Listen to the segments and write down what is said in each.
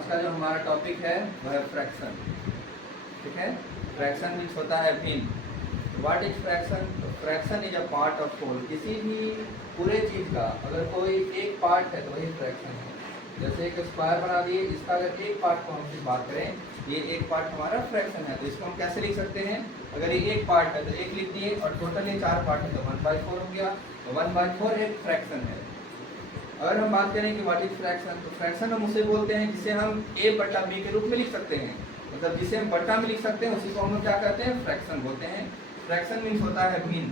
आज का जो हमारा टॉपिक है वह है फ्रैक्शन। ठीक है, फ्रैक्शन मीन्स होता है भिन्न। What is fraction? Fraction is a part of whole. किसी भी पूरे चीज का अगर कोई एक पार्ट है तो वही फ्रैक्शन है। जैसे एक स्क्वायर बना दिए, इसका अगर एक पार्ट को हम सिर्फ बात करें, ये एक पार्ट हमारा फ्रैक्शन है, तो इसको हम कैसे लिख सकते हैं? अगर ये एक पार्ट है तो एक लिख दिए, और टोटल ये 4 पार्ट है तो 1/4 हो गया। तो 1/4 एक फ्रैक्शन है। अगर हम बात करें कि व्हाट इज फ्रैक्शन, तो फ्रैक्शन हम उसे बोलते हैं जिसे हम a/b के रूप में लिख सकते हैं। मतलब जिसे हम बट्टा में लिख सकते हैं उसी को हम क्या कहते हैं? फ्रैक्शन बोलते हैं। फ्रैक्शन मीन्स होता है भिन्न।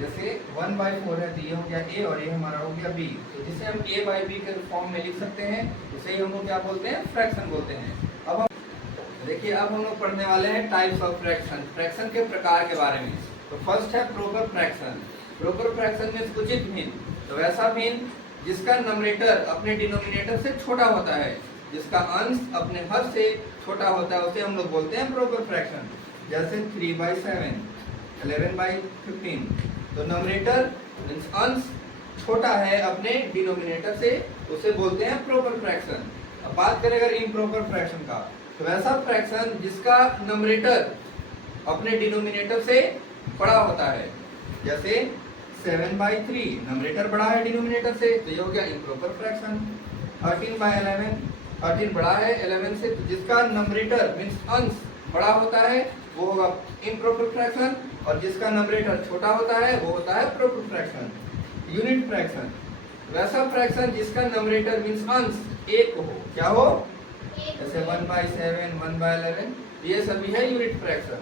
जैसे 1/4 है तो ये हो गया a और ये हमारा हो गया b, तो जिसे हम a/b के फॉर्म में लिख सकते हैं उसे ही हम लोग क्या बोलते हैं? फ्रैक्शन बोलते हैं। अब हम देखिए, अब हम लोग पढ़ने वाले हैं टाइप्स ऑफ फ्रैक्शन, फ्रैक्शन के प्रकार के बारे में। तो फर्स्ट है proper fraction. Proper fraction means उचित भिन्न, तो वैसा भिन्न जिसका नंबरेटर अपने डिनोमिनेटर से छोटा होता है, जिसका अंश अपने हर से छोटा होता है, उसे हम लोग बोलते हैं प्रोपर फ्रैक्शन। जैसे 3/7, 11/15, तो नंबरेटर मीन्स अंश छोटा है अपने डिनोमिनेटर से, उसे बोलते हैं प्रोपर फ्रैक्शन। अब बात करें अगर इम्प्रॉपर फ्रैक्शन का, तो वैसा फ्रैक्शन जिसका नंबरेटर अपने डिनोमिनेटर से बड़ा होता है। जैसे 7/3, नंबरेटर बड़ा है डिनोमिनेटर से, तो ये हो गया इम्प्रॉपर फ्रैक्शन। 13/11, 13 बड़ा है 11 से, तो जिसका नंबरेटर मीन्स अंश बड़ा होता है वो होगा इम्प्रॉपर फ्रैक्शन, और जिसका नंबरेटर छोटा होता है वो होता है प्रॉपर फ्रैक्शन। यूनिट फ्रैक्शन, वैसा फ्रैक्शन जिसका नंबरेटर मीन्स अंश एक हो, क्या हो? जैसे 1/7, 1/11, ये सभी है यूनिट फ्रैक्शन।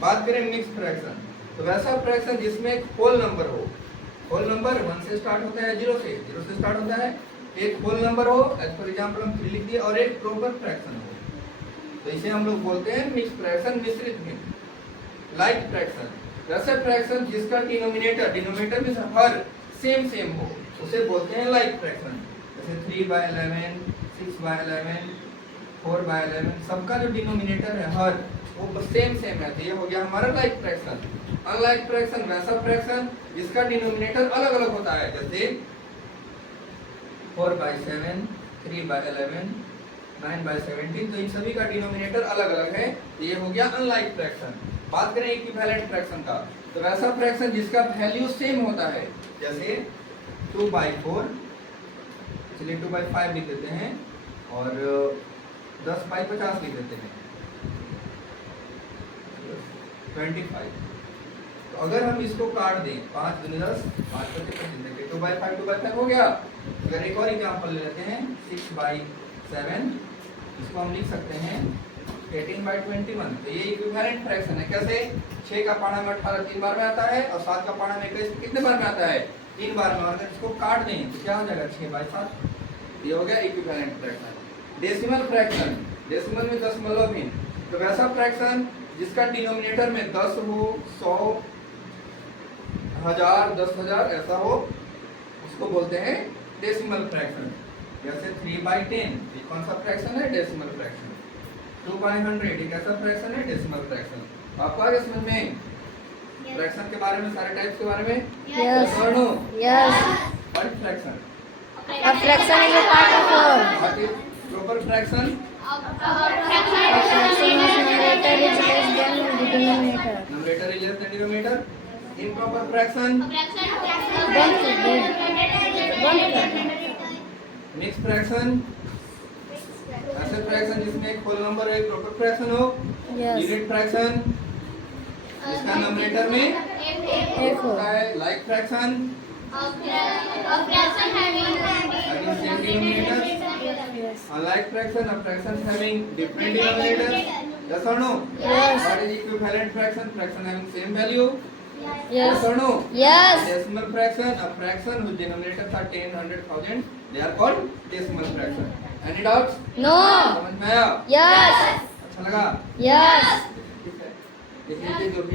बात करें मिक्स फ्रैक्शन, तो वैसा फ्रैक्शन जिसमें एक होल नंबर हो, होल नंबर 1 से स्टार्ट होता है, 0 से स्टार्ट होता है, एक होल नंबर हो, एज फॉर एग्जांपल हम 3 लिख दिए, और एक प्रॉपर फ्रैक्शन हो, तो इसे हम लोग बोलते हैं मिक्स फ्रैक्शन, मिश्रित भिन्न। लाइक फ्रैक्शन, वैसे फ्रैक्शन जिसका डिनोमिनेटर में हर सेम हो, उसे बोलते हैं लाइक फ्रैक्शन। जैसे 3/11, 6/11, 4/11, सबका जो डिनोमिनेटर है हर वो सेम है, तो ये हो गया हमारा लाइक फ्रैक्शन। अनलाइक फ्रैक्शन, वैसा फ्रैक्शन जिसका डिनोमिनेटर अलग अलग होता है, जैसे 4/7, 3/11, 9/17, तो इन सभी का डिनोमिनेटर अलग अलग है, तो ये हो गया अनलाइक फ्रैक्शन। बात करें इक्विवेलेंट फ्रैक्शन का, तो वैसा फ्रैक्शन जिसका वैल्यू सेम होता है, जैसे 2/4, चलिए 2/5 लिख देते हैं, और 10/50 लिख देते हैं, 25। तो अगर हम इसको काट दें, 5 दूनी 10, 5 बचे 25, 2/5 हो गया। अगर एक और एग्जांपल ले लेते हैं, 6/7, इसको हम लिख सकते हैं 18/21, तो ये इक्विवेलेंट फ्रैक्शन है। कैसे? 6 का पाना में 18 3 बार में आता है, और 7 का पाना में 21 कितने बार में आता है? 3 बार में। और अगर इसको काट दें तो क्या हो जाएगा? 6/7, ये हो गया equivalent fraction. Decimal fraction, decimal में दशमलव भिन्न, तो वैसा फ्रैक्शन जिसका डिनोमिनेटर में 10 हो, 100, 1000, 10,000 ऐसा हो, उसको बोलते हैं डेसिमल फ्रैक्शन। जैसे 3/10, ये कौन सा फ्रैक्शन है? Decimal fraction. 2/100, ये कैसा फ्रैक्शन है? Decimal fraction. आपको आगे समझ में फ्रैक्शन के बारे में, सारे टाइप्स के बारे में? Yes. और no? Yes. What fraction? A fraction is a part of whole. What is proper fraction? A fraction is numerator is less than the denominator. Numerator is less than denominator. Improper fraction? Mixed fraction? ऐसे fraction जिसमें एक whole number एक proper fraction हो। Yes. Unit fraction जिसका numerator में एक हो। होता है। Like fraction having same denominator. Yes. Unlike fraction, a fraction having different denominators. Yes or no? Yes. What is equivalent fraction? Fraction having same value. Yes. or no? Yes. Decimal fraction, a fraction whose denominators are 10, 100, 1000, they are called decimal fraction. Any doubts? No. समझ में आया? Yes. अच्छा लगा? Yes. ठीक है, देखिए जो भी